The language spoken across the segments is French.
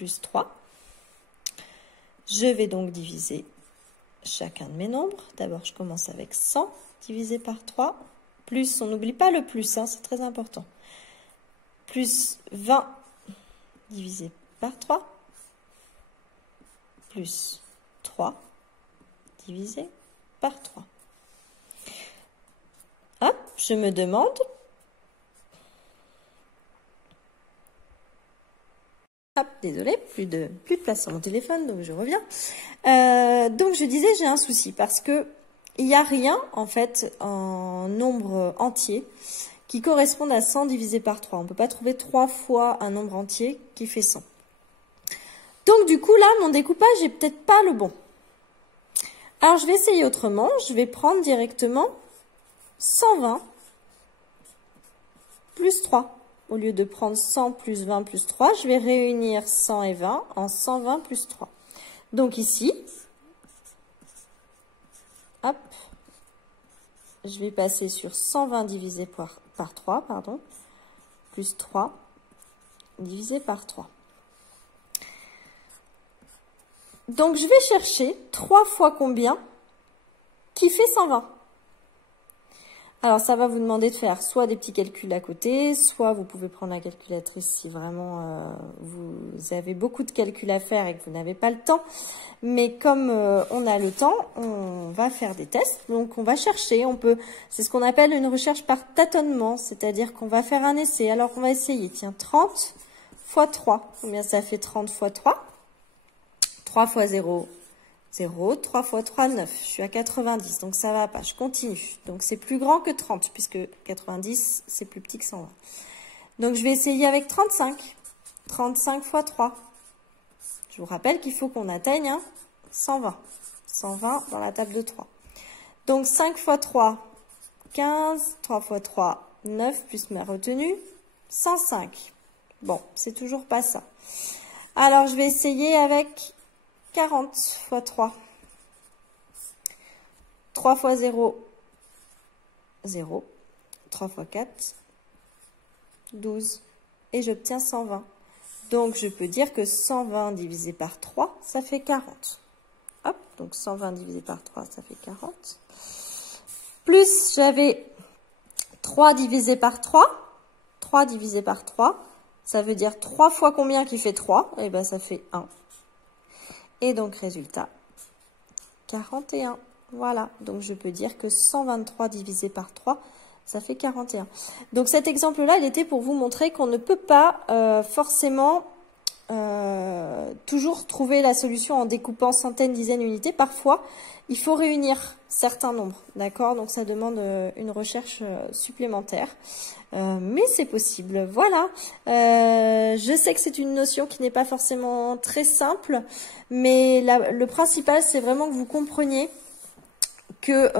plus 3. Je vais donc diviser chacun de mes nombres. D'abord, je commence avec 100 divisé par 3, plus, on n'oublie pas le plus, hein, c'est très important, plus 20 divisé par 3, plus 3 divisé par 3. Hop, je me demande, hop, désolé, plus de place sur mon téléphone, donc je reviens. Donc je disais, j'ai un souci parce que il n'y a rien en fait en nombre entier qui corresponde à 100 divisé par 3. On ne peut pas trouver 3 fois un nombre entier qui fait 100. Donc du coup là, mon découpage n'est peut-être pas le bon. Alors je vais essayer autrement. Je vais prendre directement 120 plus 3. Au lieu de prendre 100 plus 20 plus 3, je vais réunir 100 et 20 en 120 plus 3. Donc ici, hop, je vais passer sur 120 divisé par 3, pardon, plus 3 divisé par 3. Donc je vais chercher 3 fois combien qui fait 120. Alors, ça va vous demander de faire soit des petits calculs à côté, soit vous pouvez prendre la calculatrice si vraiment vous avez beaucoup de calculs à faire et que vous n'avez pas le temps. Mais comme on a le temps, on va faire des tests. Donc, on va chercher, c'est ce qu'on appelle une recherche par tâtonnement, c'est-à-dire qu'on va faire un essai. Alors, on va essayer, tiens, 30 fois 3. Combien ça fait 30 fois 3? 3 fois 0, 0, 3 fois 3, 9. Je suis à 90, donc ça va pas. Je continue. Donc c'est plus grand que 30, puisque 90, c'est plus petit que 120. Donc je vais essayer avec 35. 35 fois 3. Je vous rappelle qu'il faut qu'on atteigne 120. 120 dans la table de 3. Donc 5 fois 3, 15. 3 fois 3, 9, plus ma retenue, 105. Bon, c'est toujours pas ça. Alors je vais essayer avec 40 fois 3. 3 fois 0, 0. 3 fois 4, 12. Et j'obtiens 120. Donc, je peux dire que 120 divisé par 3, ça fait 40. Hop, donc 120 divisé par 3, ça fait 40. Plus, j'avais 3 divisé par 3. 3 divisé par 3, ça veut dire 3 fois combien qui fait 3? Eh bien, ça fait 1. Et donc, résultat, 41. Voilà, donc je peux dire que 123 divisé par 3, ça fait 41. Donc cet exemple-là, il était pour vous montrer qu'on ne peut pas forcément toujours trouver la solution en découpant centaines, dizaines, unités. Parfois, il faut réunir certains nombres, d'accord? Donc ça demande une recherche supplémentaire. Mais c'est possible, voilà. Je sais que c'est une notion qui n'est pas forcément très simple, mais le principal, c'est vraiment que vous compreniez que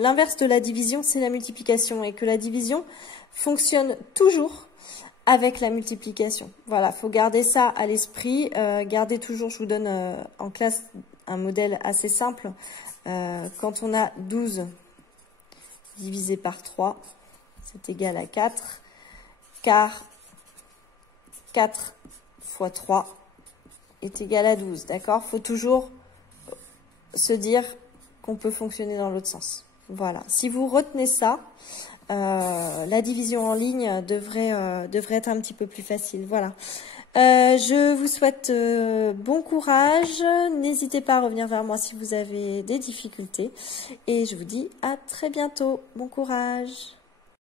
l'inverse de la division, c'est la multiplication, et que la division fonctionne toujours avec la multiplication. Voilà, faut garder ça à l'esprit. Gardez toujours, je vous donne en classe un modèle assez simple. Quand on a 12 divisé par 3, c'est égal à 4, car 4 fois 3 est égal à 12, d'accord? Faut toujours se dire qu'on peut fonctionner dans l'autre sens. Voilà, si vous retenez ça, la division en ligne devrait être un petit peu plus facile. Voilà. Je vous souhaite bon courage. N'hésitez pas à revenir vers moi si vous avez des difficultés. Et je vous dis à très bientôt. Bon courage.